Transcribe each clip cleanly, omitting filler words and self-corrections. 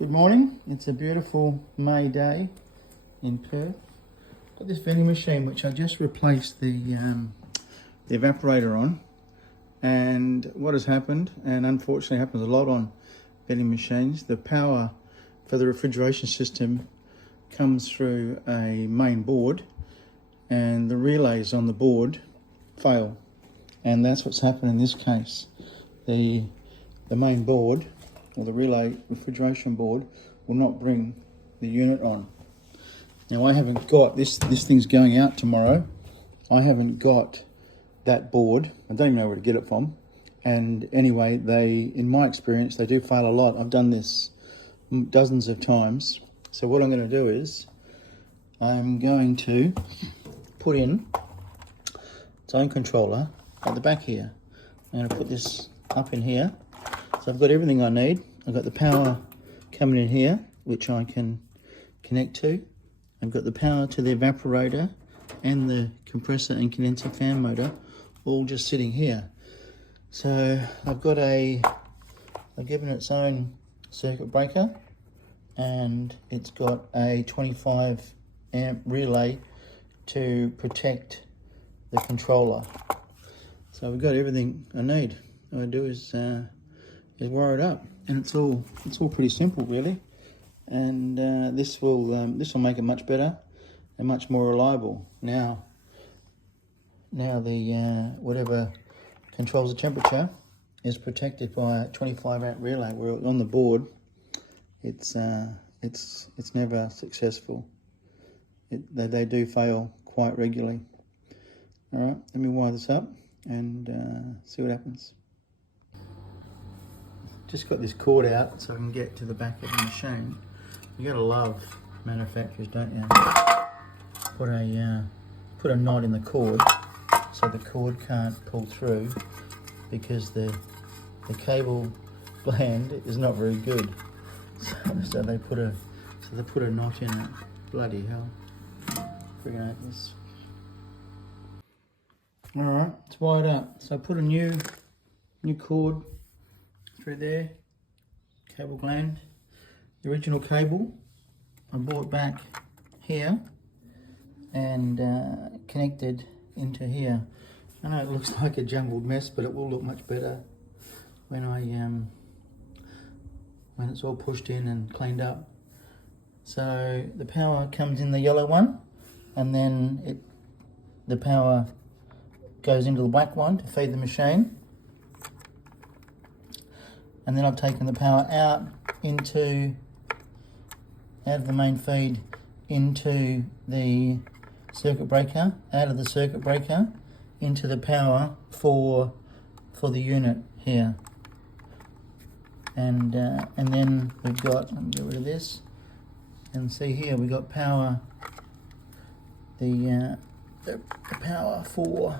Good morning. It's a beautiful May day in Perth. Got this vending machine which I just replaced the evaporator on, and what has happened, and unfortunately happens a lot on vending machines, the power for the refrigeration system comes through a main board and the relays on the board fail, and that's what's happened in this case. The main board, or the relay refrigeration board, will not bring the unit on. Now I haven't got, this thing's going out tomorrow. I haven't got that board. I don't even know where to get it from. And anyway, in my experience, they do fail a lot. I've done this dozens of times. So what I'm going to do is, I'm going to put in its own controller at the back here. I'm going to put this up in here. So I've got everything I need. I've got the power coming in here, which I can connect to. I've got the power to the evaporator and the compressor and condenser fan motor, all just sitting here. So I've given it its own circuit breaker, and it's got a 25 amp relay to protect the controller. So we've got everything I need. All I do is wire it up, and it's all pretty simple really. And this will make it much better and much more reliable. Now the whatever controls the temperature is protected by a 25 amp relay. Where on the board, it's never successful. They do fail quite regularly. All right, let me wire this up and see what happens. Just got this cord out so I can get to the back of the machine. You gotta love manufacturers, don't you? Put a knot in the cord so the cord can't pull through, because the cable gland is not very good. So they put a knot in it. Bloody hell! Freaking hate this. All right, it's wired up. So I put a new cord through there. Cable gland. The original cable I brought back here and connected into here. I know it looks like a jumbled mess, but it will look much better when it's all pushed in and cleaned up. So the power comes in the yellow one, and then the power goes into the black one to feed the machine. And then I've taken the power out of the main feed into the circuit breaker, out of the circuit breaker into the power for the unit here. And then we've got, let me get rid of this, and see here we've got power, the power for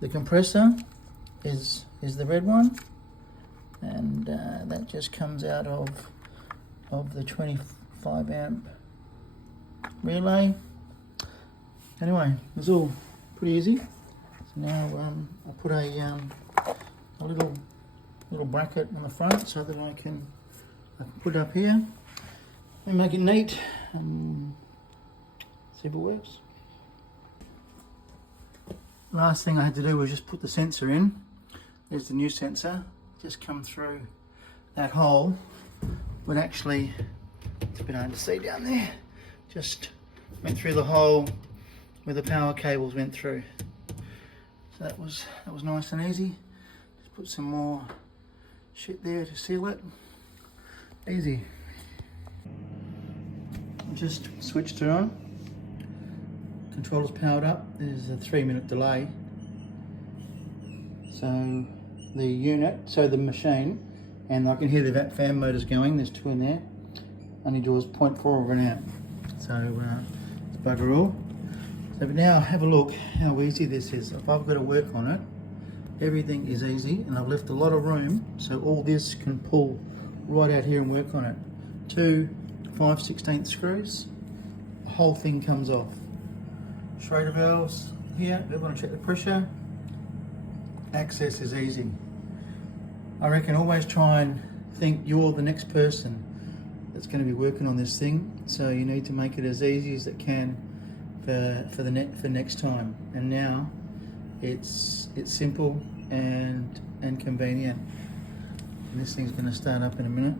the compressor is the red one, and that just comes out of the 25 amp relay. Anyway, it's all pretty easy. So now I put a little bracket on the front so that I can put it up here and make it neat and see if it works. Last thing I had to do was just put the sensor in. There's the new sensor. Just come through that hole, but actually it's a bit hard to see down there. Just went through the hole where the power cables went through. So that was nice and easy. Just put some more shit there to seal it. Easy. Just switched it on. Controller's powered up. There's a 3-minute delay. So the machine, and I can hear the fan motors going. There's 2 in there. Only draws 0.4 of an amp. So it's bugger all. So now have a look how easy this is. If I've got to work on it, everything is easy, and I've left a lot of room so all this can pull right out here and work on it. 2 5/16 screws, the whole thing comes off. Schrader valves here, we want to check the pressure. Access is easy. I reckon always try and think you're the next person that's going to be working on this thing, so you need to make it as easy as it can for next time. And now it's simple and convenient. And this thing's going to start up in a minute.